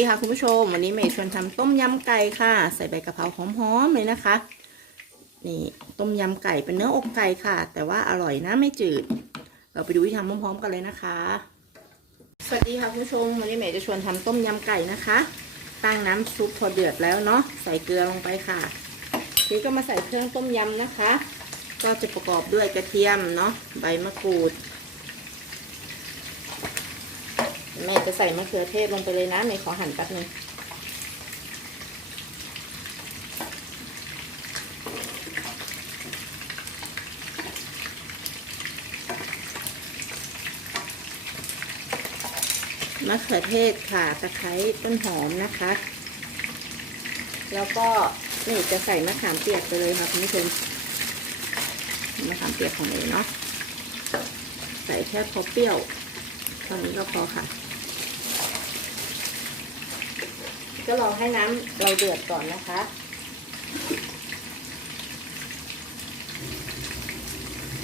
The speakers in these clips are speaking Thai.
ดีค่ะคุณผู้ชม วันนี้เมย์ชวนทำต้มยำไก่ค่ะ ใส่ใบกะเพราหอมๆเลยนะคะ นี่ต้มยำไก่เป็นเนื้ออกไก่ค่ะ แต่ว่าอร่อยนะไม่จืด เราไปดูวิธีทำพร้อมๆกันเลยนะคะ สวัสดีค่ะคุณผู้ชม วันนี้เมย์จะชวนทำต้มยำไก่นะคะ ตั้งน้ำซุปพอเดือดแล้วเนาะใส่เกลือลงไปค่ะทีนี้ก็มาใส่เครื่องต้มยำนะคะ ก็จะประกอบด้วยกระเทียมเนาะใบมะกรูด แม่จะใส่มะเขือเทศลงไปเลยนะเมย์ขอหั่นแป๊บนึงมะเขือเทศค่ะตะไคร้ต้นหอมนะคะ แล้วก็นี่จะใส่มะขามเปียกไปเลยค่ะคุณผู้ชมมะขามเปียกของเมย์เนาะใส่แค่พอเปรี้ยวเท่านี้ก็พอค่ะ ก็รอให้น้ำเราเดือดก่อนนะคะ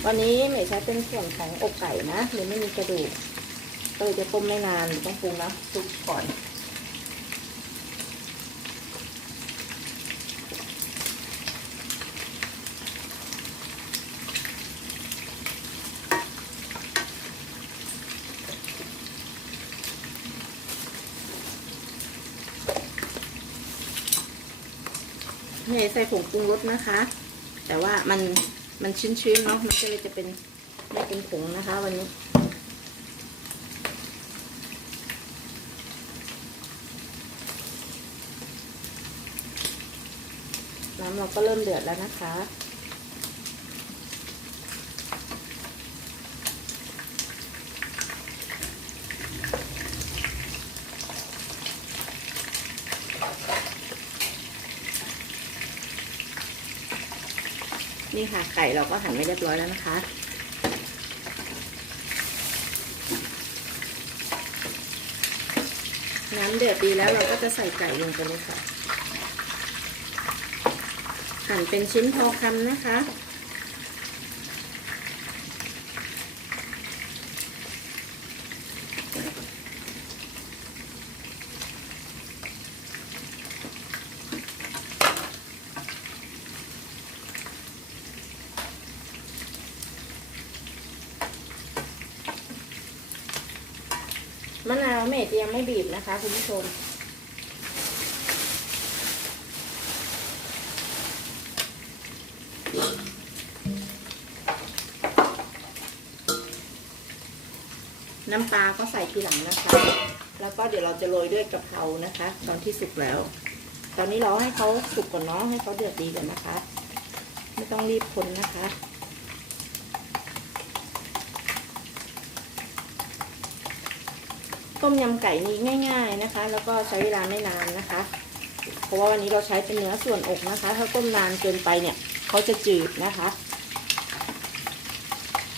วันนี้เมย์ใช้เป็นส่วนของอกไก่นะหรือไม่มีกระดูกเตยจะต้มไม่นานต้องปรุงนะซุปก่อน เมย์ใส่ผงปรุงรสนะคะ แต่ว่ามันมันชื้นๆเนาะมันก็เลยจะเป็นไม่เป็นผงนะคะ วันนี้น้ำเราก็เริ่มเดือดแล้วนะคะ นี่ค่ะไก่เราก็หั่นไม่เรียบร้อยแล้วนะคะ น้ำเดือดดีแล้วเราก็จะใส่ไก่ลงไปเลยค่ะ หั่นเป็นชิ้นพอคำนะคะ มะนาวเมดยังไม่บีบนะคะคุณผู้ชม น้ำปลาก็ใส่ทีหลังนะคะ แล้วก็เดี๋ยวเราจะโรยด้วยกะเพรานะคะ ตอนที่สุกแล้ว ตอนนี้เราให้เขาสุกก่อนเนาะให้เขาเดือดดีก่อนนะคะ ไม่ต้องรีบคนนะคะ ต้มยำไก่นี้ง่ายๆนะคะ แล้วก็ใช้เวลาไม่นานนะคะ เพราะว่าวันนี้เราใช้เป็นเนื้อส่วนอกนะคะ ถ้าต้มนานเกินไปเนี่ยเขาจะจืดนะคะ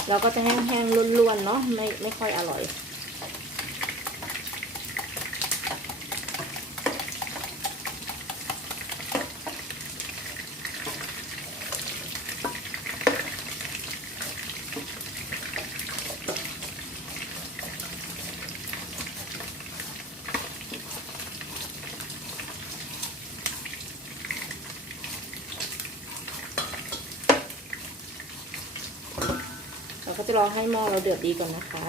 เราก็จะแห้งๆล้วนๆเนาะไม่ไม่ค่อยอร่อย เราก็จะรอให้หม้อเราเดือดดีก่อนนะคะ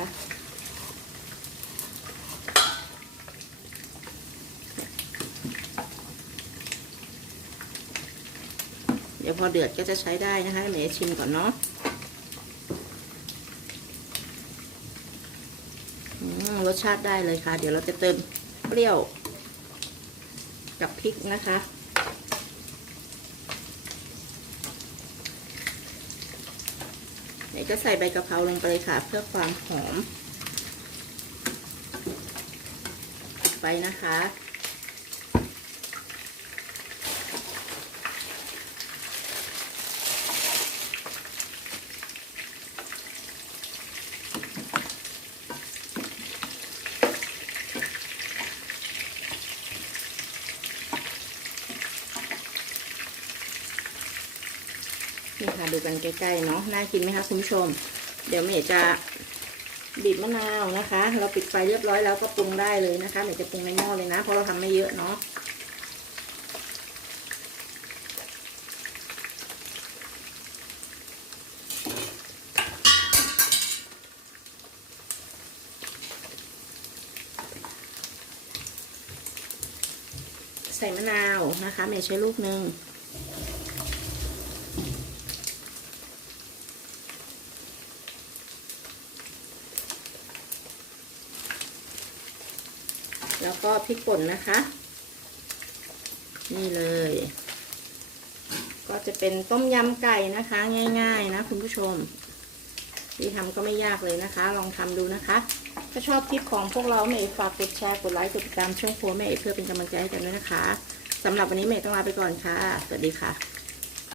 เดี๋ยวพอเดือดก็จะใช้ได้นะคะเมชิมก่อนเนาะรสชาติได้เลยค่ะ เดี๋ยวเราจะเติมเปรี้ยวกับพริกนะคะ เดี๋ ยวก็ใส่ใบกะเพราลงไปเลยค่ะ เพื่อความหอม ไปนะคะ ค่ะ ดูกันใกล้ๆเนาะน่ากินไหมคะคุณผู้ชม เดี๋ยวเมย์จะบีบมะนาวนะคะ เราปิดไฟเรียบร้อยแล้วก็ปรุงได้เลยนะคะเดี๋ยวจะปรุงในหม้อเลยนะ เพราะเราทำไม่เยอะเนาะใส่มะนาวนะคะเมย์ใช้ลูกหนึ่ง แล้วก็พริกป่นนะคะ นี่เลย ก็จะเป็นต้มยำไก่นะคะ ง่าย ๆ นะคุณผู้ชมที่ทำก็ไม่ยากเลยนะคะ ลองทำดูนะคะ ถ้าชอบคลิปของพวกเราเมย์ฝากกดแชร์กดไลค์กดติดตามช่องโพเมย์เพื่อเป็นกำลังใจให้กันด้วยนะคะสำหรับวันนี้เมย์ต้องลาไปก่อนค่ะ สวัสดีค่ะ